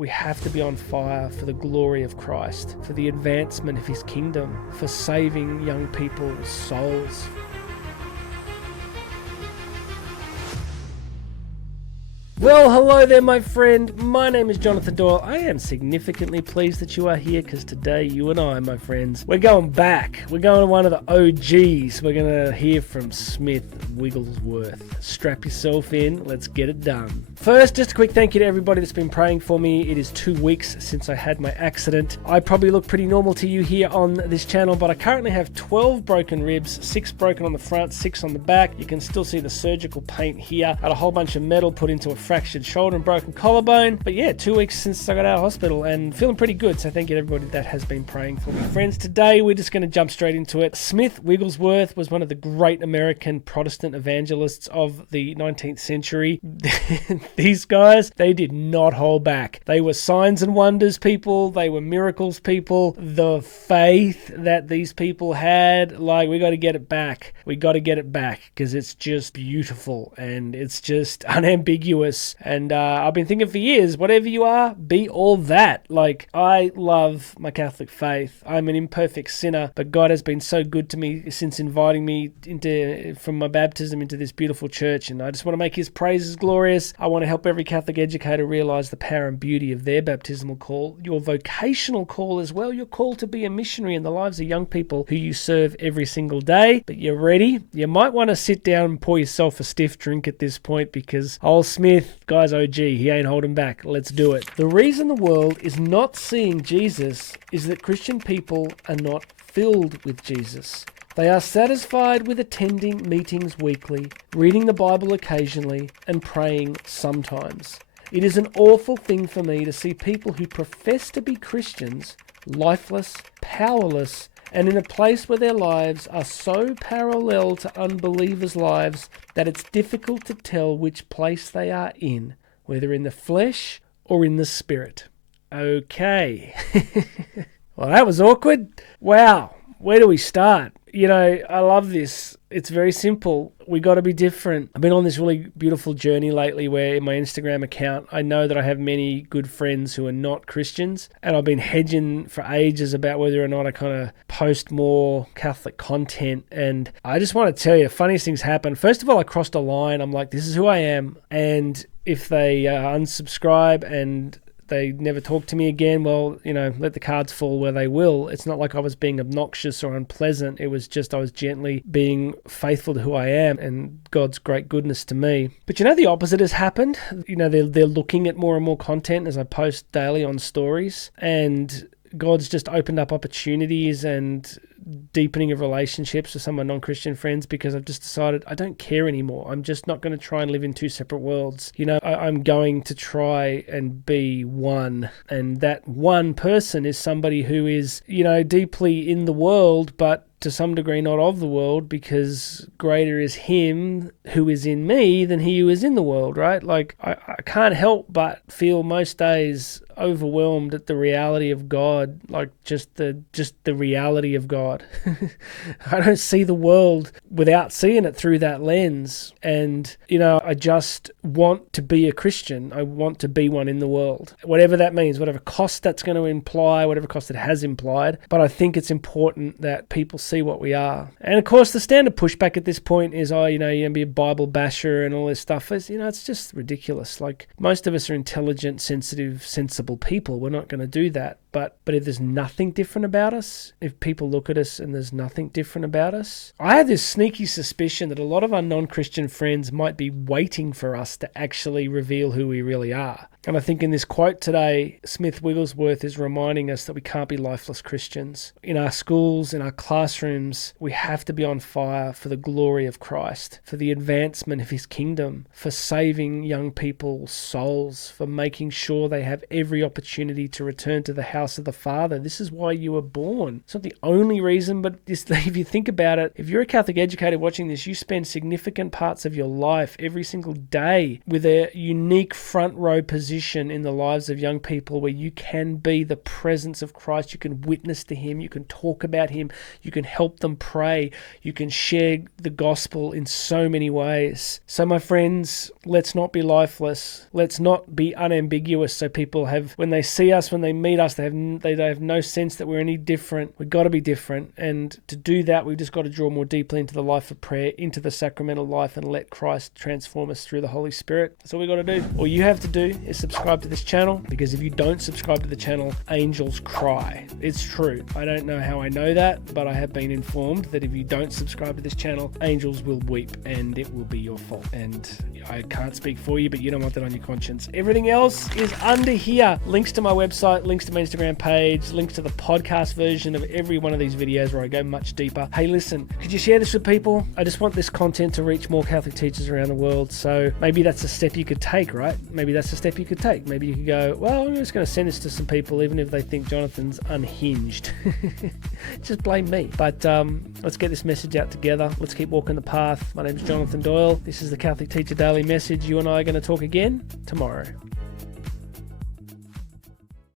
We have to be on fire for the glory of Christ, for the advancement of his kingdom, for saving young people's souls. Well, hello there, my friend. My name is Jonathan Doyle. I am significantly pleased that you are here because today you and I, my friends, we're going back. We're going to one of the OGs. We're going to hear from Smith Wigglesworth. Strap yourself in. Let's get it done. First, just a quick thank you to everybody that's been praying for me. It is 2 weeks since I had my accident. I probably look pretty normal to you here on this channel, but I currently have 12 broken ribs, 6 broken on the front, 6 on the back. You can still see the surgical paint here. I had a whole bunch of metal put into a fractured shoulder and broken collarbone. But yeah, 2 weeks since I got out of hospital and feeling pretty good. So thank you to everybody that has been praying for me. Friends, today we're just going to jump straight into it. Smith Wigglesworth was one of the great American Protestant evangelists of the 19th century. These guys, they did not hold back. They were signs and wonders people. They were miracles people. The faith that these people had, like, we got to get it back. We got to get it back because it's just beautiful and it's just unambiguous. And I've been thinking for years, whatever you are, be all that. Like, I love my Catholic faith. I'm an imperfect sinner, but God has been so good to me since inviting me from my baptism into this beautiful church. And I just want to make his praises glorious. I want to help every Catholic educator realize the power and beauty of their baptismal call, your vocational call as well. You're called to be a missionary in the lives of young people who you serve every single day. But you're ready? You might want to sit down and pour yourself a stiff drink at this point because old Smith, guy's OG, he ain't holding back. Let's do it. The reason the world is not seeing Jesus is that Christian people are not filled with Jesus. They are satisfied with attending meetings weekly, reading the Bible occasionally, and praying sometimes. It is an awful thing for me to see people who profess to be Christians lifeless, powerless, and in a place where their lives are so parallel to unbelievers' lives that it's difficult to tell which place they are in, whether in the flesh or in the spirit. Okay. Well, that was awkward. Wow. Where do we start? You know, I love this. It's very simple. We got to be different. I've been on this really beautiful journey lately where in my Instagram account, I know that I have many good friends who are not Christians, and I've been hedging for ages about whether or not I kind of post more Catholic content. And I just want to tell you, funniest things happen. First of all, I crossed a line. I'm like, this is who I am. And if they unsubscribe and they never talk to me again, well, you know, let the cards fall where they will. It's not like I was being obnoxious or unpleasant. It was just I was gently being faithful to who I am and God's great goodness to me. But you know, the opposite has happened. You know, they're looking at more and more content as I post daily on stories, and God's just opened up opportunities and deepening of relationships with some of my non-Christian friends because I've just decided I don't care anymore. I'm just not going to try and live in two separate worlds. You know, I'm going to try and be one. And that one person is somebody who is, you know, deeply in the world, but to some degree not of the world, because greater is him who is in me than he who is in the world, right? Like, I can't help but feel most days overwhelmed at the reality of God, like just the reality of God. I don't see the world without seeing it through that lens. And, you know, I just want to be a Christian. I want to be one in the world. Whatever that means, whatever cost that's going to imply, whatever cost it has implied. But I think it's important that people see what we are. And of course, the standard pushback at this point is, oh, you know, you're going to be a Bible basher and all this stuff. Is, you know, it's just ridiculous. Like, most of us are intelligent, sensitive, sensible people. We're not going to do that. But if there's nothing different about us, if people look at us and there's nothing different about us, I have this sneaky suspicion that a lot of our non-Christian friends might be waiting for us to actually reveal who we really are. And I think in this quote today, Smith Wigglesworth is reminding us that we can't be lifeless Christians. In our schools, in our classrooms, we have to be on fire for the glory of Christ, for the advancement of his kingdom, for saving young people's souls, for making sure they have every opportunity to return to the house house of the Father. This is why you were born. It's not the only reason, but if you think about it, if you're a Catholic educator watching this, you spend significant parts of your life every single day with a unique front row position in the lives of young people where you can be the presence of Christ. You can witness to him. You can talk about him. You can help them pray. You can share the gospel in so many ways. So my friends, let's not be lifeless. Let's not be unambiguous. So people have, when they see us, when they meet us, they have no sense that we're any different. We've got to be different. And to do that, we've just got to draw more deeply into the life of prayer, into the sacramental life, and let Christ transform us through the Holy Spirit. That's all we got to do. All you have to do is subscribe to this channel, because if you don't subscribe to the channel, angels cry. It's true. I don't know how I know that, but I have been informed that if you don't subscribe to this channel, angels will weep and it will be your fault. And I can't speak for you, but you don't want that on your conscience. Everything else is under here. Links to my website, links to my Instagram page, links to the podcast version of every one of these videos where I go much deeper. Hey, listen, could you share this with people? I just want this content to reach more Catholic teachers around the world. So maybe that's a step you could take, right? Maybe that's a step you could take. Maybe you could go, well, I'm just going to send this to some people, even if they think Jonathan's unhinged. Just blame me. But let's get this message out together. Let's keep walking the path. My name is Jonathan Doyle. This is the Catholic Teacher Daily Message. You and I are going to talk again tomorrow.